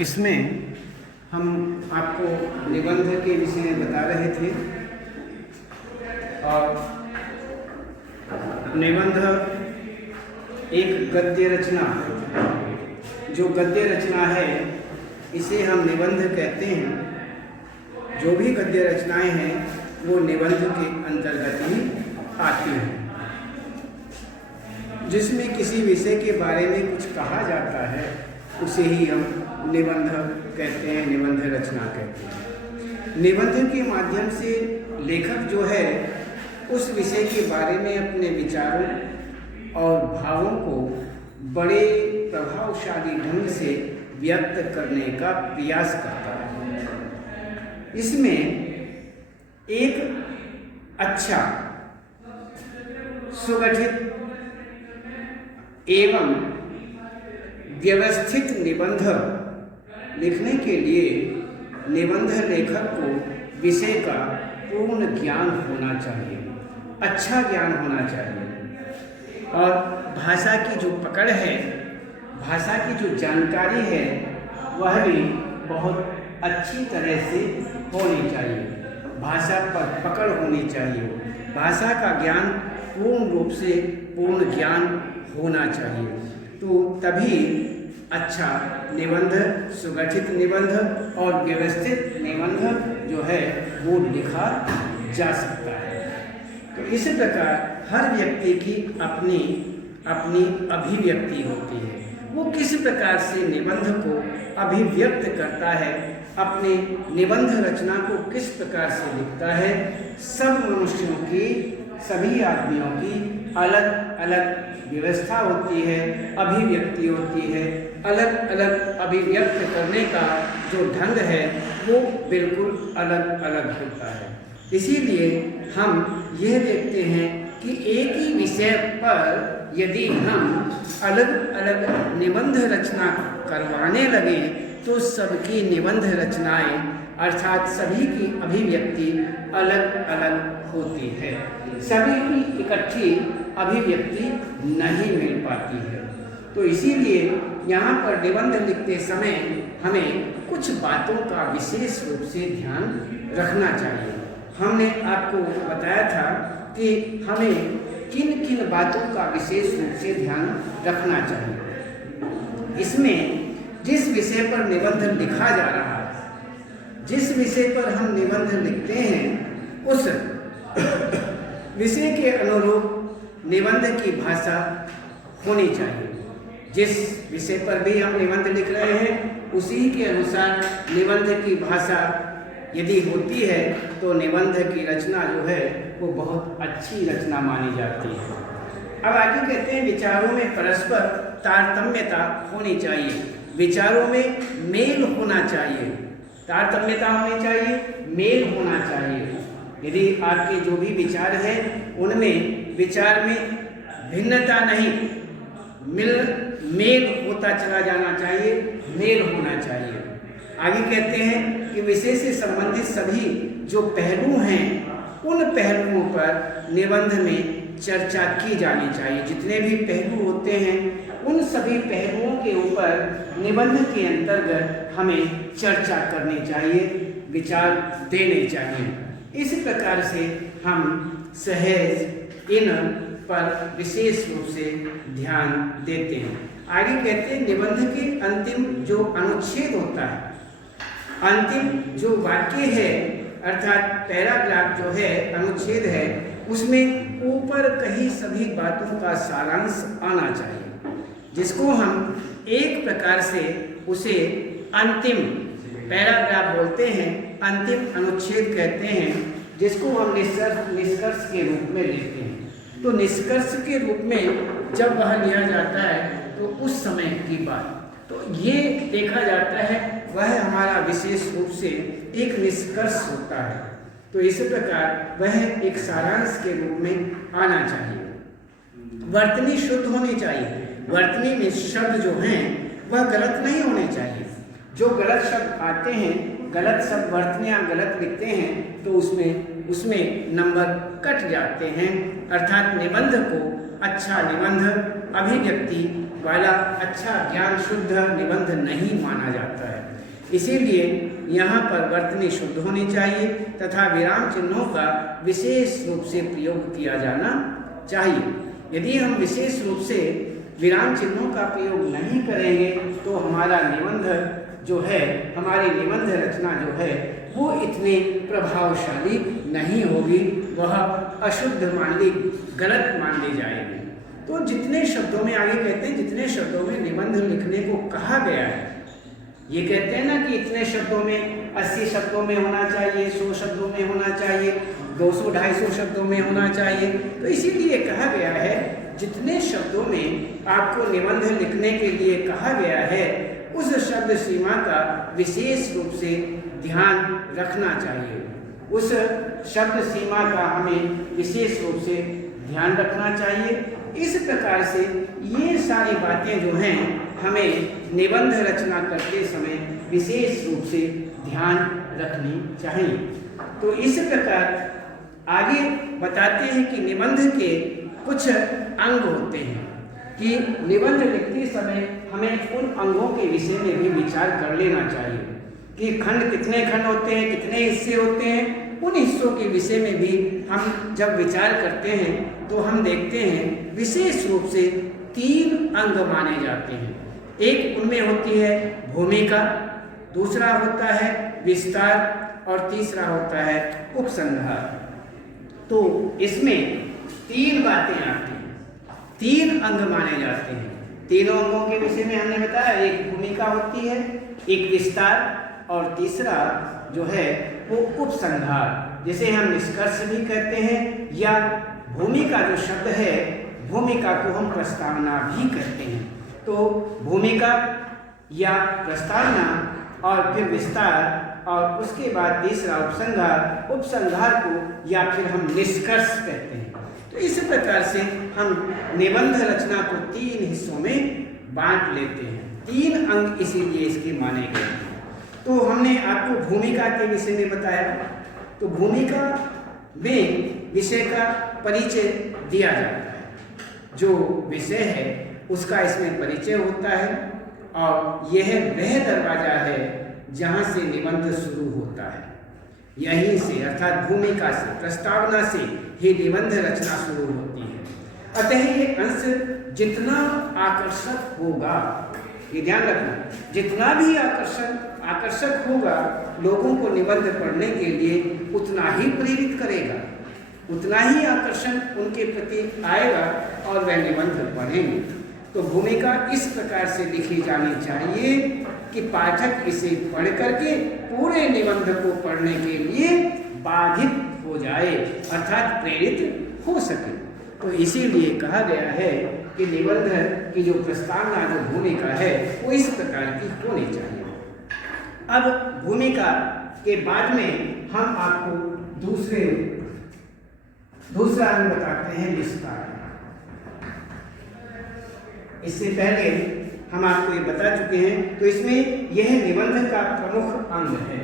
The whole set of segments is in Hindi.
इसमें हम आपको निबंध के विषय में बता रहे थे और निबंध एक गद्य रचना, जो गद्य रचना है इसे हम निबंध कहते हैं। जो भी गद्य रचनाएं हैं वो निबंध के अंतर्गत ही आती हैं, जिसमें किसी विषय के बारे में कुछ कहा जाता है उसे ही हम निबंध कहते हैं, निबंध रचना कहते हैं। निबंध के माध्यम से लेखक जो है उस विषय के बारे में अपने विचारों और भावों को बड़े प्रभावशाली ढंग से व्यक्त करने का प्रयास करता है। इसमें एक अच्छा सुगठित एवं व्यवस्थित निबंध लिखने के लिए निबंध लेखक को विषय का पूर्ण ज्ञान होना चाहिए, अच्छा ज्ञान होना चाहिए और भाषा की जो पकड़ है, भाषा की जो जानकारी है वह भी बहुत अच्छी तरह से होनी चाहिए। भाषा पर पकड़ होनी चाहिए, भाषा का ज्ञान पूर्ण रूप से पूर्ण ज्ञान होना चाहिए, तो तभी अच्छा निबंध, सुगठित निबंध और व्यवस्थित निबंध जो है वो लिखा जा सकता है। तो इस प्रकार हर व्यक्ति की अपनी अपनी अभिव्यक्ति होती है, वो किस प्रकार से निबंध को अभिव्यक्त करता है, अपने निबंध रचना को किस प्रकार से लिखता है। सब मनुष्यों की, सभी आदमियों की अलग अलग व्यवस्था होती है, अभिव्यक्ति होती है, अलग अलग अभिव्यक्त करने का जो ढंग है वो बिल्कुल अलग अलग होता है। इसीलिए हम यह देखते हैं कि एक ही विषय पर यदि हम अलग अलग निबंध रचना करवाने लगे तो सबकी निबंध रचनाएं अर्थात सभी की अभिव्यक्ति अलग अलग होती है, सभी की इकट्ठी अभिव्यक्ति नहीं मिल पाती है। तो इसीलिए यहाँ पर निबंध लिखते समय हमें कुछ बातों का विशेष रूप से ध्यान रखना चाहिए। हमने आपको बताया था कि हमें किन किन बातों का विशेष रूप से ध्यान रखना चाहिए। इसमें जिस विषय पर निबंध लिखा जा रहा है, जिस विषय पर हम निबंध लिखते हैं उस विषय के अनुरूप निबंध की भाषा होनी चाहिए। जिस विषय पर भी हम निबंध लिख रहे हैं उसी के अनुसार निबंध की भाषा यदि होती है तो निबंध की रचना जो है वो बहुत अच्छी रचना मानी जाती है। अब आगे कहते हैं विचारों में परस्पर तारतम्यता होनी चाहिए, विचारों में मेल होना चाहिए, तारतम्यता होनी चाहिए, मेल होना चाहिए। यदि आपके जो भी विचार हैं उनमें विचार में भिन्नता नहीं, मेल होता चला जाना चाहिए, मेल होना चाहिए। आगे कहते हैं कि विषय से संबंधित सभी जो पहलू हैं उन पहलुओं पर निबंध में चर्चा की जानी चाहिए। जितने भी पहलू होते हैं उन सभी पहलुओं के ऊपर निबंध के अंतर्गत हमें चर्चा करनी चाहिए, विचार देने चाहिए। इस प्रकार से हम सहज इन पर विशेष रूप से ध्यान देते हैं। आगे कहते हैं निबंध के अंतिम जो अनुच्छेद होता है, अंतिम जो वाक्य है अर्थात पैराग्राफ जो है, अनुच्छेद है, उसमें ऊपर कहीं सभी बातों का सारांश आना चाहिए, जिसको हम एक प्रकार से उसे अंतिम पैराग्राफ बोलते हैं, अंतिम अनुच्छेद कहते हैं, जिसको हम निष्कर्ष के रूप में लेते हैं। तो निष्कर्ष के रूप में जब वह लिया जाता है तो उस समय की बात, तो ये देखा जाता है वह हमारा विशेष रूप से एक निष्कर्ष होता है। तो इस प्रकार वह एक सारांश के रूप में आना चाहिए। वर्तनी शुद्ध होनी चाहिए, वर्तनी में शब्द जो हैं वह गलत नहीं होने चाहिए। जो गलत शब्द आते हैं, गलत शब्द वर्तनियाँ गलत लिखते हैं तो उसमें नंबर कट जाते हैं, अर्थात निबंध को अच्छा निबंध, अभिव्यक्ति वाला अच्छा ज्ञान शुद्ध निबंध नहीं माना जाता है। इसीलिए यहाँ पर वर्तनी शुद्ध होनी चाहिए तथा विराम चिन्हों का विशेष रूप से प्रयोग किया जाना चाहिए। यदि हम विशेष रूप से विराम चिन्हों का प्रयोग नहीं करेंगे तो हमारा निबंध जो है, हमारी निबंध रचना जो है वो इतनी प्रभावशाली नहीं होगी, वह अशुद्ध मान ली, गलत मान ली जाएगी। तो जितने शब्दों में, आगे कहते हैं जितने शब्दों में निबंध लिखने को कहा गया है, ये कहते हैं ना कि इतने शब्दों में 80 शब्दों में होना चाहिए, 100 शब्दों में होना चाहिए, 200-250 शब्दों में होना चाहिए। तो इसीलिए कहा गया है जितने शब्दों में आपको निबंध लिखने के लिए कहा गया है उस शब्द सीमा का विशेष रूप से ध्यान रखना चाहिए। उस शब्द सीमा का हमें विशेष रूप से ध्यान रखना चाहिए। इस प्रकार से ये सारी बातें जो हैं हमें निबंध रचना करते समय विशेष रूप से ध्यान रखनी चाहिए। तो इस प्रकार आगे बताते हैं कि निबंध के कुछ अंग होते हैं कि निबंध लिखते समय हमें उन अंगों के विषय में भी विचार कर लेना चाहिए कि खंड कितने खंड होते हैं, कितने हिस्से होते हैं। उन हिस्सों के विषय में भी हम जब विचार करते हैं तो हम देखते हैं विशेष रूप से 3 अंग माने जाते हैं। एक उनमें होती है भूमिका, दूसरा होता है विस्तार और तीसरा होता है उपसंहार। तो इसमें 3 बातें आती हैं, 3 अंग माने जाते हैं। तीनों अंगों के विषय में हमने बताया, एक भूमिका होती है, एक विस्तार और तीसरा जो है वो उपसंहार, जिसे हम निष्कर्ष भी कहते हैं, या भूमिका जो शब्द है भूमिका को हम प्रस्तावना भी कहते हैं। तो भूमिका या प्रस्तावना और फिर विस्तार और उसके बाद तीसरा उपसंहार, उपसंहार को या फिर हम निष्कर्ष कहते हैं। तो इस प्रकार से हम निबंध रचना को 3 हिस्सों में बांट लेते हैं। 3 अंग इसीलिए इसके माने गए हैं। तो हमने आपको भूमिका के विषय में बताया। तो भूमिका में विषय का परिचय दिया जाता है, जो विषय है उसका इसमें परिचय होता है और यह वह दरवाजा है जहाँ से निबंध शुरू होता है। यहीं से अर्थात भूमिका से, प्रस्तावना से ही निबंध रचना शुरू होती है। अतः ये अंश जितना आकर्षक होगा, ये ध्यान रखना, जितना भी आकर्षक होगा लोगों को निबंध पढ़ने के लिए उतना ही प्रेरित करेगा, उतना ही आकर्षण उनके प्रति आएगा और वह निबंध पढ़ेंगे। तो भूमिका इस प्रकार से लिखी जानी चाहिए कि पाठक इसे पढ़ करके पूरे निबंध को पढ़ने के लिए बाधित हो जाए, अर्थात प्रेरित हो सके। तो इसीलिए कहा गया है कि निबंध की जो प्रस्तावना, जो भूमिका है वो इस प्रकार की होनी चाहिए। अब भूमिका के बाद में हम आपको दूसरा अंग बताते हैं, विस्तार। इससे पहले हम आपको ये बता चुके हैं। तो इसमें यह निबंध का प्रमुख अंग है।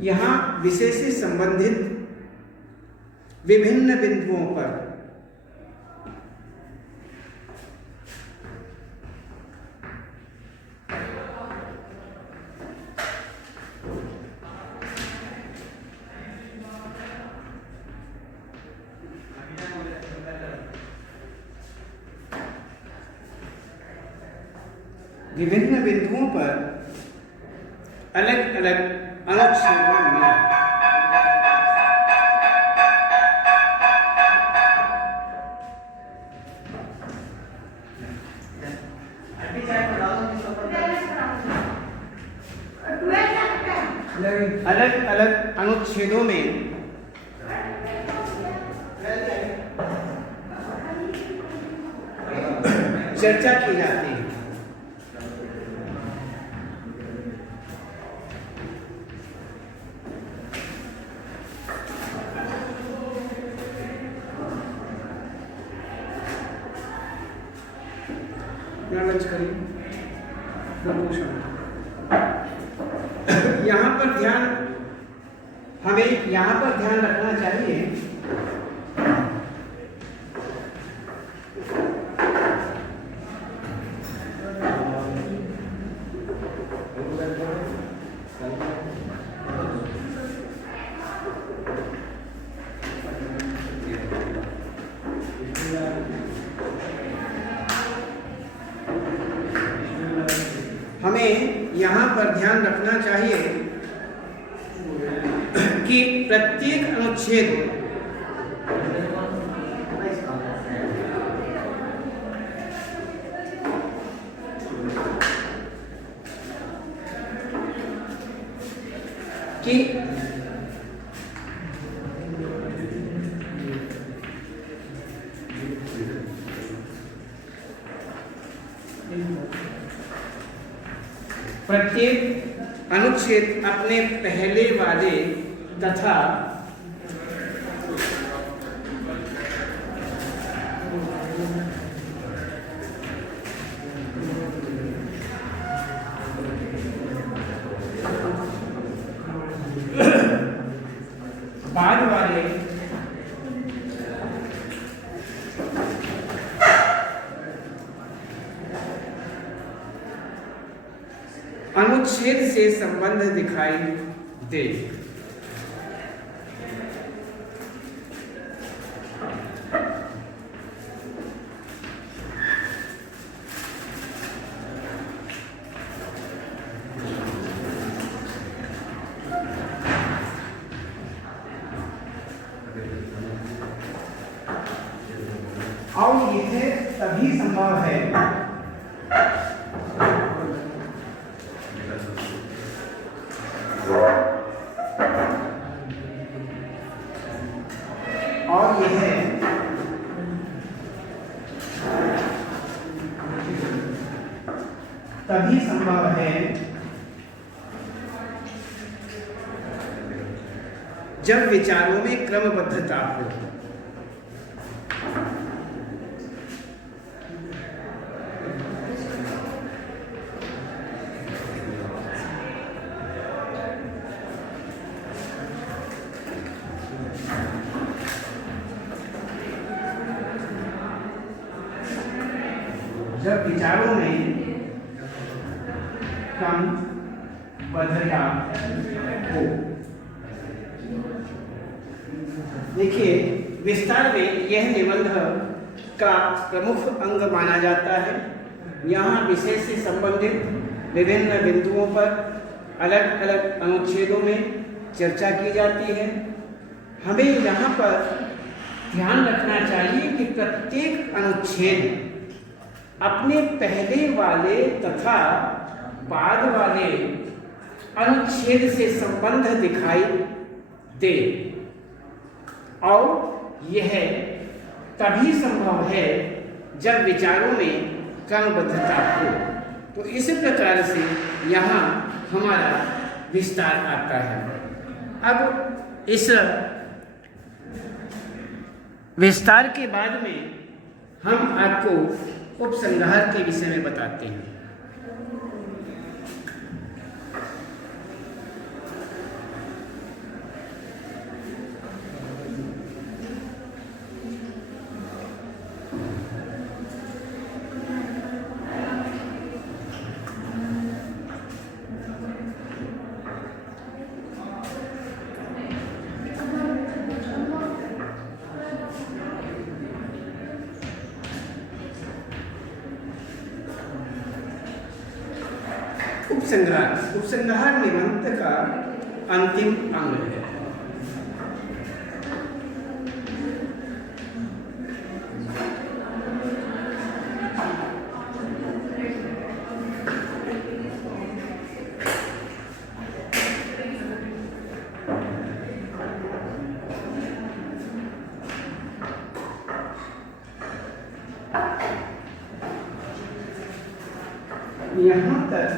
यहाँ विषय से संबंधित विभिन्न बिंदुओं पर अलग अलग अनुच्छेदों में अलग अलग अनुच्छेदों में चर्चा की जाती है। यहाँ पर हमें यहाँ पर ध्यान रखना चाहिए कि प्रत्येक अनुच्छेद कि प्रत्येक अनुच्छेद अपने पहले वाले तथा बाद वाले अनुच्छेद से संबंध दिखाई दे। और यह तभी संभव है जब विचारों में क्रमबद्धता हो। जब विचारों में क्रमबद्धता हो। देखिए, विस्तार में यह निबंध का प्रमुख अंग माना जाता है। यहाँ विषय से संबंधित विभिन्न बिंदुओं पर अलग अलग अनुच्छेदों में चर्चा की जाती है। हमें यहाँ पर ध्यान रखना चाहिए कि प्रत्येक अनुच्छेद अपने पहले वाले तथा बाद वाले अनुच्छेद से संबंध दिखाई दे, और यह तभी संभव है जब विचारों में क्रमबद्धता हो। तो इस प्रकार से यहाँ हमारा विस्तार आता है। अब इस विस्तार के बाद में हम आपको उपसंहार के विषय में बताते हैं। उपसंहार निबंध का अंतिम अंग है। यहाँ तक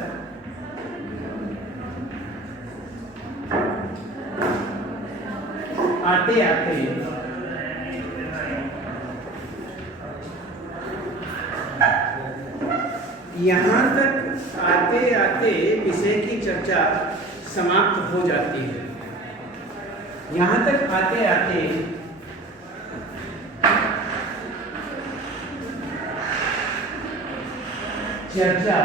आते आते यहाँ तक आते आते विषय की चर्चा समाप्त हो जाती है। यहाँ तक आते आते चर्चा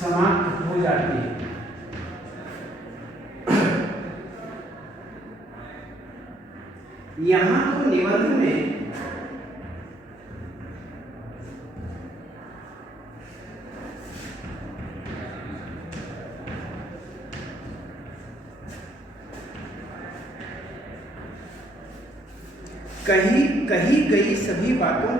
समाप्त हो जाती है। यहाँ तो निबंध में कही गई सभी बातों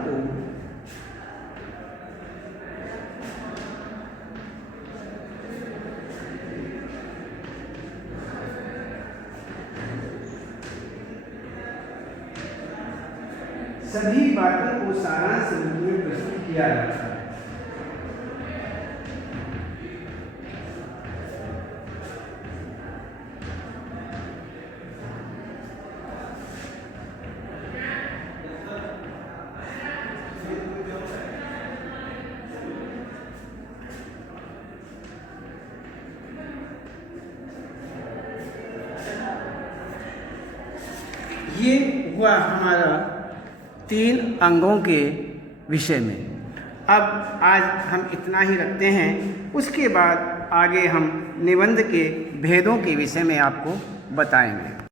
को सारांश रूप में प्रस्तुत किया जाता है। ये हुआ हमारा 3 अंगों के विषय में। अब आज हम इतना ही रखते हैं, उसके बाद आगे हम निबंध के भेदों के विषय में आपको बताएंगे।